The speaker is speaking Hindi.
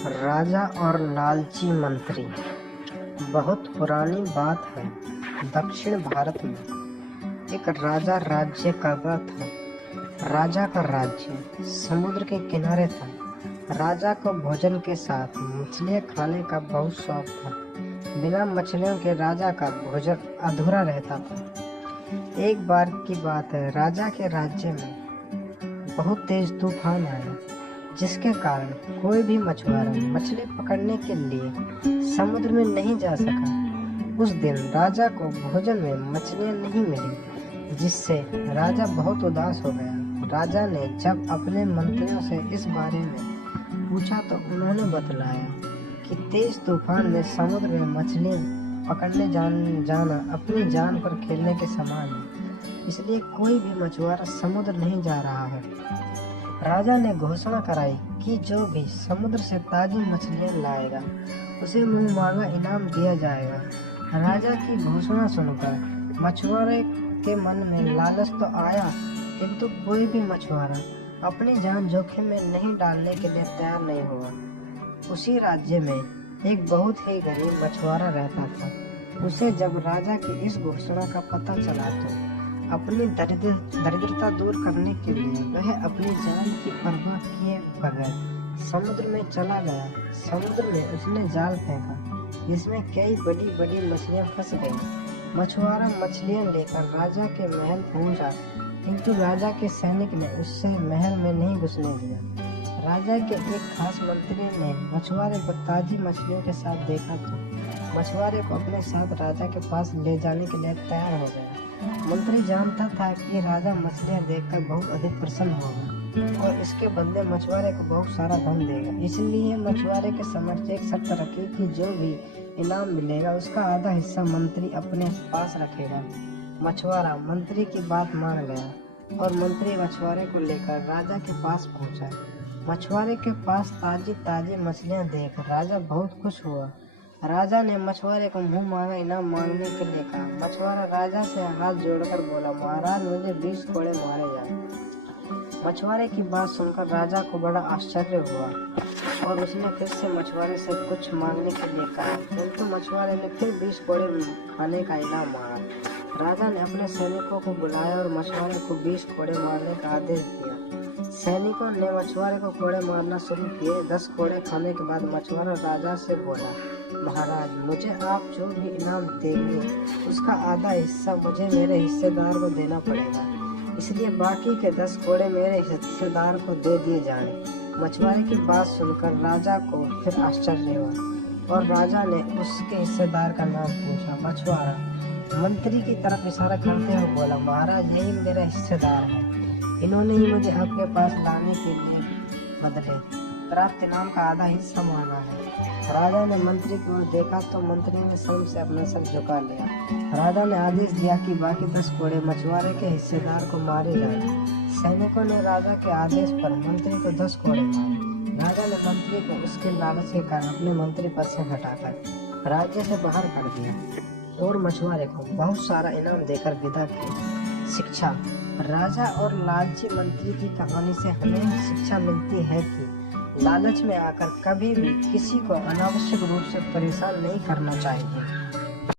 राजा और लालची मंत्री। बहुत पुरानी बात है। दक्षिण भारत में एक राजा राज्य करता था। राजा का राज्य समुद्र के किनारे था। राजा को भोजन के साथ मछलियाँ खाने का बहुत शौक था। बिना मछलियों के राजा का भोजन अधूरा रहता था। एक बार की बात है, राजा के राज्य में बहुत तेज तूफान आया, जिसके कारण कोई भी मछुआरा मछली पकड़ने के लिए समुद्र में नहीं जा सका। उस दिन राजा को भोजन में मछलियां नहीं मिली, जिससे राजा बहुत उदास हो गया। राजा ने जब अपने मंत्रियों से इस बारे में पूछा तो उन्होंने बतलाया कि तेज तूफान में समुद्र में मछलियां पकड़ने जाना अपनी जान पर खेलने के समान है, इसलिए कोई भी मछुआरा समुद्र नहीं जा रहा है। राजा ने घोषणा कराई कि जो भी समुद्र से ताजी मछलियां लाएगा उसे मुंह मांगा इनाम दिया जाएगा। राजा की घोषणा सुनकर मछुआरे के मन में लालच तो आया, किंतु कोई भी मछुआरा अपनी जान जोखिम में नहीं डालने के लिए तैयार नहीं हुआ। उसी राज्य में एक बहुत ही गरीब मछुआरा रहता था। उसे जब राजा की इस घोषणा का पता चला तो अपनी दरिद्रता दूर करने के लिए वह अपनी जान की परवाह किए बगैर समुद्र में चला गया। समुद्र में उसने जाल फेंका, जिसमें कई बड़ी बड़ी मछलियां फंस गईं। मछुआरा मछलियां लेकर राजा के महल पहुंचा, किंतु राजा के सैनिक ने उससे महल में नहीं घुसने दिया। राजा के एक खास मंत्री ने मछुआरे को ताजी मछलियों के साथ देखा तो मछुआरे को अपने साथ राजा के पास ले जाने के लिए तैयार हो गया। मंत्री जानता था कि राजा मछलियां देखकर बहुत अधिक प्रसन्न होगा और इसके बदले मछुआरे को बहुत सारा धन देगा। इसलिए मछुआरे के समक्ष एक शर्त रखी कि जो भी इनाम मिलेगा उसका आधा हिस्सा मंत्री अपने पास रखेगा। मछुआरा मंत्री की बात मान गया और मंत्री मछुआरे को लेकर राजा के पास पहुंचा। मछुआरे के पास ताजी ताजी मछलियां देख राजा बहुत खुश हुआ। राजा ने मछुआरे को मुंह मांगा इनाम मांगने के लिए कहा। मछुआरा राजा से हाथ जोड़कर बोला, महाराज मुझे 20 कोड़े मारे जाए। मछुआरे की बात सुनकर राजा को बड़ा आश्चर्य हुआ और उसने फिर से मछुआरे से कुछ मांगने के लिए कहा, किंतु मछुआरे ने फिर 20 कोड़े खाने का इनाम मांगा। राजा ने अपने सैनिकों को बुलाया और मछुआरे को 20 कोड़े मारने का आदेश दिया। सैनिकों ने मछुआरे को कोड़े मारना शुरू किए। 10 कोड़े खाने के बाद मछुआरा राजा से बोला, महाराज मुझे आप जो भी इनाम देंगे उसका आधा हिस्सा मुझे मेरे हिस्सेदार को देना पड़ेगा, इसलिए बाकी के 10 कोड़े मेरे हिस्सेदार को दे दिए जाएं। मछुआरे की बात सुनकर राजा को फिर आश्चर्य हुआ और राजा ने उसके हिस्सेदार का नाम पूछा। मछुआरा मंत्री की तरफ इशारा करते हुए बोला, महाराज यही मेरा हिस्सेदार है, इन्होंने ही मुझे आपके पास लाने के लिए बदले प्राप्त इनाम का आधा हिस्सा मांगा है। राजा ने मंत्री की ओर देखा तो मंत्री ने शर्म से अपना सर झुका लिया। राजा ने आदेश दिया कि बाकी 10 कोड़े मछुआरे के हिस्सेदार को मारे जाए। सैनिकों ने राजा के आदेश पर मंत्री को 10 कोड़े मारे। राजा ने मंत्री को उसके लालच के कारण अपने मंत्री पद से हटाकर राज्य से बाहर कर दिया और मछुआरे को बहुत सारा इनाम देकर विदा किया। शिक्षा। राजा और लालची मंत्री की कहानी से हमें शिक्षा मिलती है कि लालच में आकर कभी भी किसी को अनावश्यक रूप से परेशान नहीं करना चाहिए।